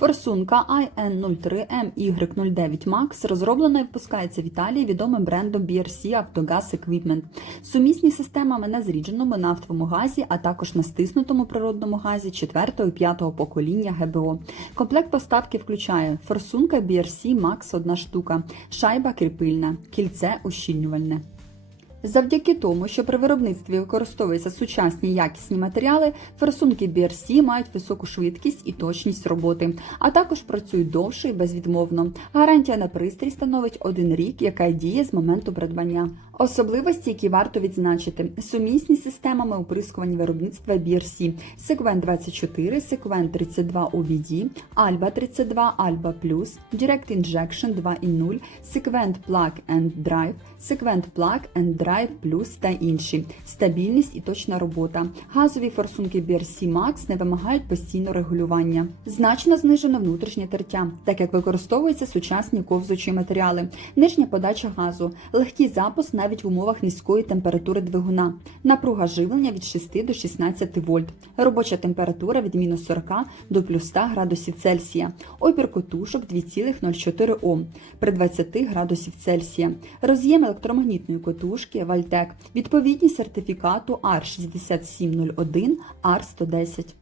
Форсунка IN03MY09 Max розроблена і випускається в Італії відомим брендом BRC Autogas Equipment. Сумісні системами на зрідженому нафтовому газі, а також на стиснутому природному газі 4 і 5 покоління ГБО. Комплект поставки включає форсунка BRC Max 1 штука, шайба кріпильна, кільце ущільнювальне. Завдяки тому, що при виробництві використовуються сучасні якісні матеріали, форсунки BRC мають високу швидкість і точність роботи, а також працюють довше і безвідмовно. Гарантія на пристрій становить один рік, яка діє з моменту придбання. Особливості, які варто відзначити, сумісні системами оприскування виробництва BRC, Sequent 24, Sequent 32 OBD, Alba 32, Alba Plus, Direct Injection 2.0, Sequent Plug and Drive, Sequent Plug and Drive Plus та інші. Стабільність і точна робота. Газові форсунки BRC Max не вимагають постійного регулювання. Значно знижено внутрішнє тертя, так як використовуються сучасні ковзучі матеріали, нижня подача газу, легкий запуск навіть в умовах низької температури двигуна, напруга живлення від 6 до 16 вольт, робоча температура від мінус 40 до плюс 100 градусів Цельсія, опір котушок 2,04 Ом. При 20 градусів Цельсія, роз'єм електромагнітної котушки Вальтек, відповідність сертифікату AR6701, AR110.